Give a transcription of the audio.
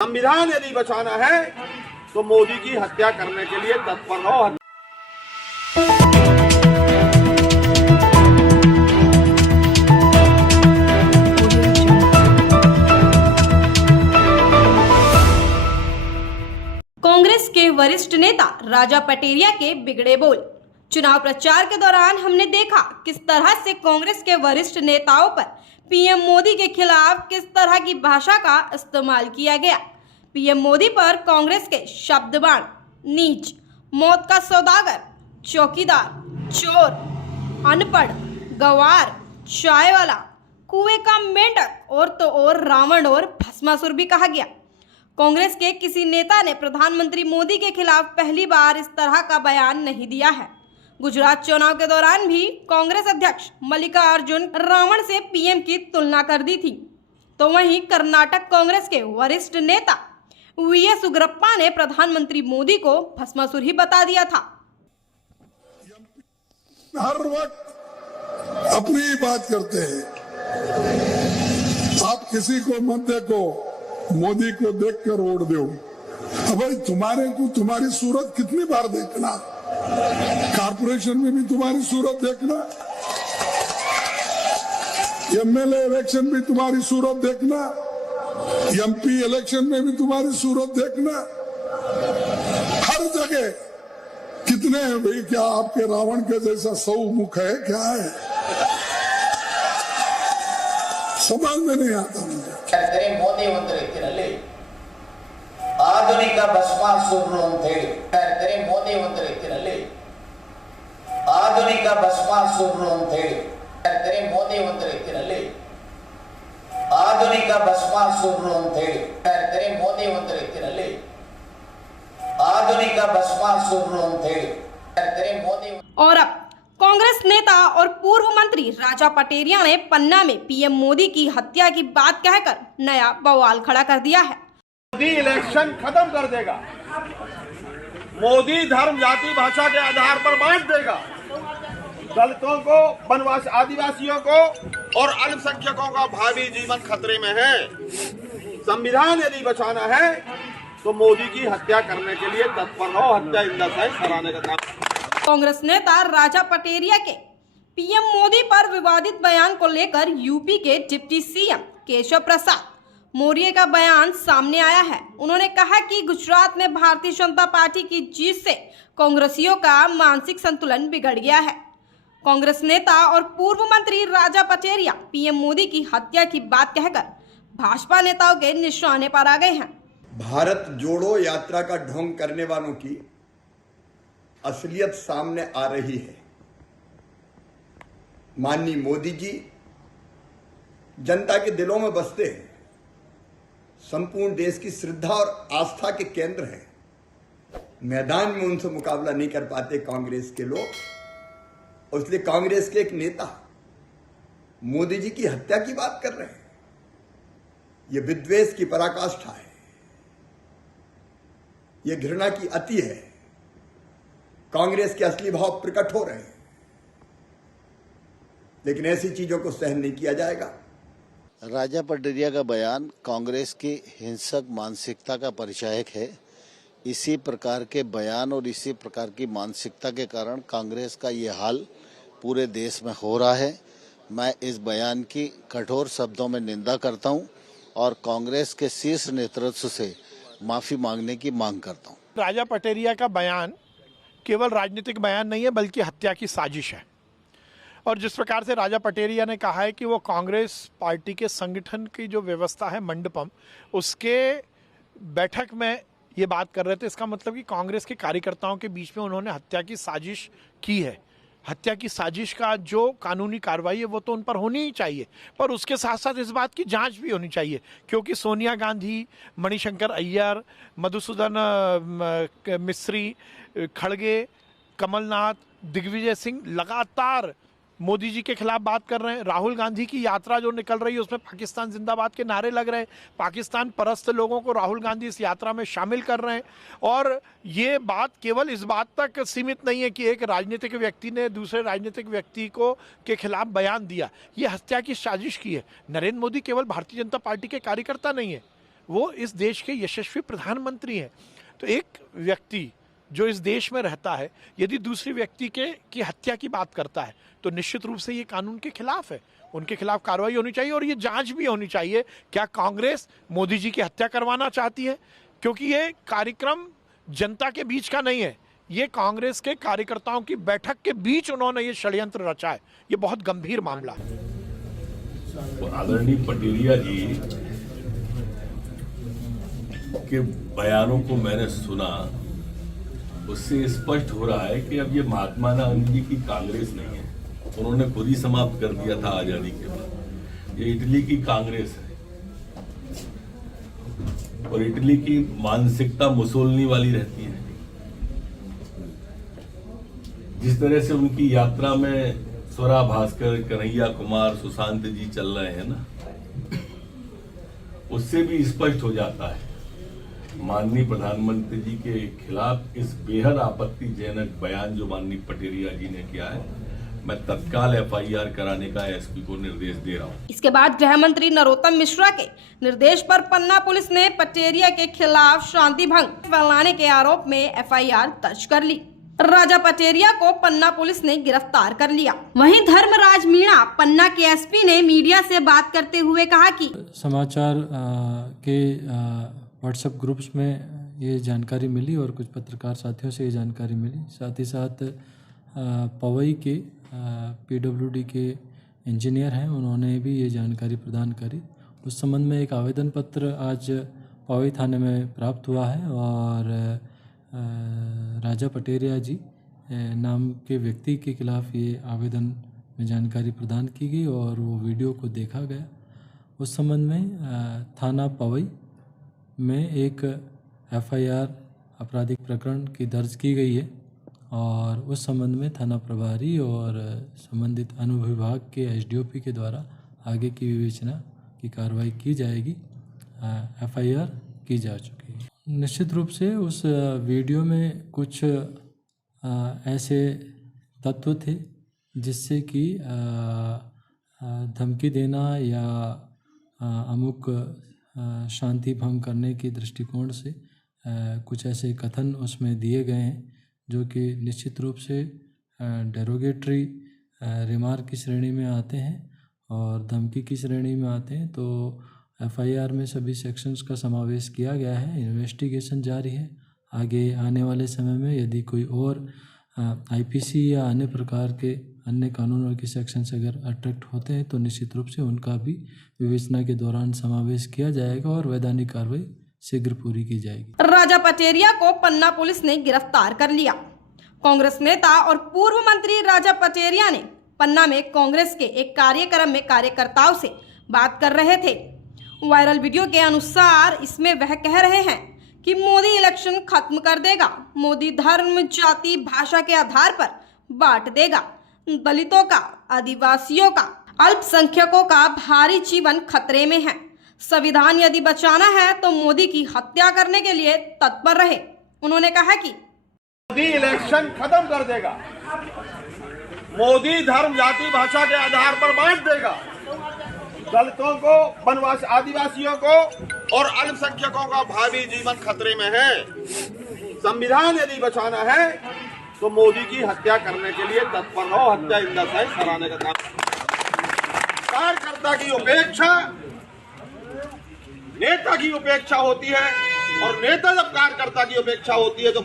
संविधान यदि बचाना है तो मोदी की हत्या करने के लिए तत्पर रहो। कांग्रेस के वरिष्ठ नेता राजा पटेरिया के बिगड़े बोल। चुनाव प्रचार के दौरान हमने देखा किस तरह से कांग्रेस के वरिष्ठ नेताओं पर पीएम मोदी के खिलाफ किस तरह की भाषा का इस्तेमाल किया गया। पीएम मोदी पर कांग्रेस के शब्द बाण, नीच, मौत का सौदागर, चौकीदार, चोर, अनपढ़, गवार, चाय वाला, कुएं का मेंढक और तो और रावण और भस्मासुर भी कहा गया। कांग्रेस के किसी नेता ने प्रधानमंत्री मोदी के खिलाफ पहली बार इस तरह का बयान नहीं दिया है। गुजरात चुनाव के दौरान भी कांग्रेस अध्यक्ष मल्लिकार्जुन रावण से पीएम की तुलना कर दी थी, तो वहीं कर्नाटक कांग्रेस के वरिष्ठ नेता वीएस उग्रप्पा ने प्रधानमंत्री मोदी को भस्मासुर ही बता दिया था। हर वक्त अपनी बात करते हैं। आप किसी को मत देखो, मोदी को देखकर वोट दो। भाई तुम्हारे को तुम्हारी सूरत कितनी बार देखना, कारपोरेशन में भी तुम्हारी सूरत देखना, एमएलए इलेक्शन में तुम्हारी सूरत देखना, एमपी इलेक्शन में भी तुम्हारी सूरत देखना। हर जगह कितने हैं भाई? क्या आपके रावण के जैसा 100 मुख है? क्या है? समझ में नहीं आता मुझे। ಮೋದಿ ಒಂದು ರೀತಿಯಲ್ಲಿ ಆಧುನಿಕ ಭಸ್ಮಾಸುರರು ಅಂತ ಹೇಳಿ ಮೋದಿ ಒಂದು ರೀತಿಯಲ್ಲಿ ಆಧುನಿಕ ಭಸ್ಮಾಸುರರು ಅಂತ ಹೇಳಿ ಮೋದಿ ಒಂದು ರೀತಿಯಲ್ಲಿ ಆಧುನಿಕ ಭಸ್ಮಾಸುರರು ಅಂತ ಹೇಳಿ ಮೋದಿ ಒಂದು ರೀತಿಯಲ್ಲಿ ಆಧುನಿಕ ಭಸ್ಮಾಸುರರು ಅಂತ ಹೇಳಿ ಮೋದಿ। और अब कांग्रेस नेता और पूर्व मंत्री राजा पटेरिया ने पन्ना में पीएम मोदी की हत्या की बात कहकर नया बवाल खड़ा कर दिया है। मोदी इलेक्शन खत्म कर देगा, मोदी धर्म, जाति, भाषा के आधार पर बांट देगा, दलितों को, वनवासी, आदिवासियों को और अल्पसंख्यकों का भावी जीवन खतरे में है। संविधान यदि बचाना है तो मोदी की हत्या करने के लिए तत्पर रहो। हत्या इन द सेंस कराने का काम। कांग्रेस नेता राजा पटेरिया के पीएम मोदी पर विवादित बयान को लेकर यूपी के डिप्टी सीएम केशव प्रसाद मौर्य का बयान सामने आया है। उन्होंने कहा कि गुजरात में भारतीय जनता पार्टी की जीत से कांग्रेसियों का मानसिक संतुलन बिगड़ गया है। कांग्रेस नेता और पूर्व मंत्री राजा पटेरिया पीएम मोदी की हत्या की बात कहकर भाजपा नेताओं के निशाने पर आ गए हैं। भारत जोड़ो यात्रा का ढोंग करने वालों की असलियत सामने आ रही है। माननीय मोदी जी जनता के दिलों में बसते हैं, संपूर्ण देश की श्रद्धा और आस्था के केंद्र हैं। मैदान में उनसे मुकाबला नहीं कर पाते कांग्रेस के लोग, और इसलिए कांग्रेस के एक नेता मोदी जी की हत्या की बात कर रहे हैं। यह विद्वेष की पराकाष्ठा है, यह घृणा की अति है। कांग्रेस के असली भाव प्रकट हो रहे हैं, लेकिन ऐसी चीजों को सहन नहीं किया जाएगा। राजा पटेरिया का बयान कांग्रेस की हिंसक मानसिकता का परिचायक है। इसी प्रकार के बयान और इसी प्रकार की मानसिकता के कारण कांग्रेस का ये हाल पूरे देश में हो रहा है। मैं इस बयान की कठोर शब्दों में निंदा करता हूं और कांग्रेस के शीर्ष नेतृत्व से माफी मांगने की मांग करता हूं। राजा पटेरिया का बयान केवल राजनीतिक बयान नहीं है, बल्कि हत्या की साजिश है। और जिस प्रकार से राजा पटेरिया ने कहा है कि वो कांग्रेस पार्टी के संगठन की जो व्यवस्था है मंडपम, उसके बैठक में ये बात कर रहे थे, इसका मतलब कि कांग्रेस के कार्यकर्ताओं के बीच में उन्होंने हत्या की साजिश की है। हत्या की साजिश का जो कानूनी कार्रवाई है वो तो उन पर होनी ही चाहिए, पर उसके साथ साथ इस बात की जांच भी होनी चाहिए, क्योंकि सोनिया गांधी, मणिशंकर अय्यर, मधुसूदन मिस्त्री, खड़गे, कमलनाथ, दिग्विजय सिंह लगातार मोदी जी के खिलाफ बात कर रहे हैं। राहुल गांधी की यात्रा जो निकल रही है उसमें पाकिस्तान जिंदाबाद के नारे लग रहे हैं। पाकिस्तान परस्त लोगों को राहुल गांधी इस यात्रा में शामिल कर रहे हैं। और ये बात केवल इस बात तक सीमित नहीं है कि एक राजनीतिक व्यक्ति ने दूसरे राजनीतिक व्यक्ति को के खिलाफ बयान दिया। ये हत्या की साजिश की है। नरेंद्र मोदी केवल भारतीय जनता पार्टी के कार्यकर्ता नहीं है, वो इस देश के यशस्वी प्रधानमंत्री हैं। तो एक व्यक्ति जो इस देश में रहता है यदि दूसरे व्यक्ति की हत्या की बात करता है तो निश्चित रूप से ये कानून के खिलाफ है। उनके खिलाफ कार्रवाई होनी चाहिए और ये जांच भी होनी चाहिए क्या कांग्रेस मोदी जी की हत्या करवाना चाहती है, क्योंकि ये कार्यक्रम जनता के बीच का नहीं है, ये कांग्रेस के कार्यकर्ताओं की बैठक के बीच उन्होंने ये षड्यंत्र रचा है। ये बहुत गंभीर मामला है। तो आदरणीय पटेरिया जी के बयानों को मैंने सुना, उससे स्पष्ट हो रहा है कि अब ये महात्मा गांधी जी की कांग्रेस नहीं है, उन्होंने खुद ही समाप्त कर दिया था आजादी के बाद। ये इटली की कांग्रेस है और इटली की मानसिकता मुसोलिनी वाली रहती है। जिस तरह से उनकी यात्रा में स्वरा भास्कर, कन्हैया कुमार, सुशांत जी चल रहे हैं ना, उससे भी स्पष्ट हो जाता है माननीय प्रधानमंत्री जी के खिलाफ इस बेहद आपत्तिजनक बयान जो माननीय पटेरिया जी ने किया है, मैं तत्काल एफआईआर कराने का एसपी को निर्देश दे रहा हूं। इसके बाद गृह मंत्री नरोत्तम मिश्रा के निर्देश पर पन्ना पुलिस ने पटेरिया के खिलाफ शांति भंग फैलाने के आरोप में एफआईआर दर्ज कर ली। राजा पटेरिया को पन्ना पुलिस ने गिरफ्तार कर लिया। वहीं धर्मराज मीणा पन्ना के एसपी ने मीडिया से बात करते हुए कहा कि समाचार के व्हाट्सएप ग्रुप्स में ये जानकारी मिली और कुछ पत्रकार साथियों से ये जानकारी मिली। साथ ही साथ पवई के पीडब्ल्यूडी के इंजीनियर हैं, उन्होंने भी ये जानकारी प्रदान करी। उस संबंध में एक आवेदन पत्र आज पवई थाने में प्राप्त हुआ है और राजा पटेरिया जी नाम के व्यक्ति के खिलाफ ये आवेदन में जानकारी प्रदान की गई और वो वीडियो को देखा गया। उस संबंध में थाना पवई में एक एफआईआर आपराधिक प्रकरण की दर्ज की गई है और उस संबंध में थाना प्रभारी और संबंधित अनुविभाग के एसडीओपी के द्वारा आगे की विवेचना की कार्रवाई की जाएगी। एफआईआर की जा चुकी है। निश्चित रूप से उस वीडियो में कुछ ऐसे तत्व थे जिससे कि धमकी देना या अमुक शांति भंग करने के दृष्टिकोण से कुछ ऐसे कथन उसमें दिए गए हैं जो कि निश्चित रूप से डेरोगेटरी रिमार्क की श्रेणी में आते हैं और धमकी की श्रेणी में आते हैं। तो एफआईआर में सभी सेक्शंस का समावेश किया गया है। इन्वेस्टिगेशन जारी है। आगे आने वाले समय में यदि कोई और आईपीसी या अन्य प्रकार के अन्य कानूनों के सेक्शंस अगर अट्रैक्ट होते हैं तो निश्चित रूप से उनका भी विवेचना के दौरान समावेश किया जाएगा और वैधानिक कार्रवाई शीघ्र पूरी की जाएगी। राजा पटेरिया को पन्ना पुलिस ने गिरफ्तार कर लिया। कांग्रेस नेता और पूर्व मंत्री राजा पटेरिया ने पन्ना में कांग्रेस के एक कार्यक्रम में कार्यकर्ताओं से बात कर रहे थे। वायरल वीडियो के अनुसार इसमें वह कह रहे हैं कि मोदी इलेक्शन खत्म कर देगा, मोदी धर्म, जाति, भाषा के आधार पर बांट देगा, दलितों का, आदिवासियों का, अल्पसंख्यकों का भारी जीवन खतरे में है। संविधान यदि बचाना है तो मोदी की हत्या करने के लिए तत्पर रहे। उन्होंने कहा कि मोदी इलेक्शन खत्म कर देगा, मोदी धर्म, जाति, भाषा के आधार पर बांट देगा, दलितों को, वनवासी आदिवासियों को और अल्पसंख्यकों का भावी जीवन खतरे में है। संविधान यदि बचाना है तो मोदी की हत्या करने के लिए तत्पर रहो। हत्या इन द सेंस कराने का काम। कार्यकर्ता की उपेक्षा नेता की उपेक्षा होती है और नेता जब कार्यकर्ता की उपेक्षा होती है तो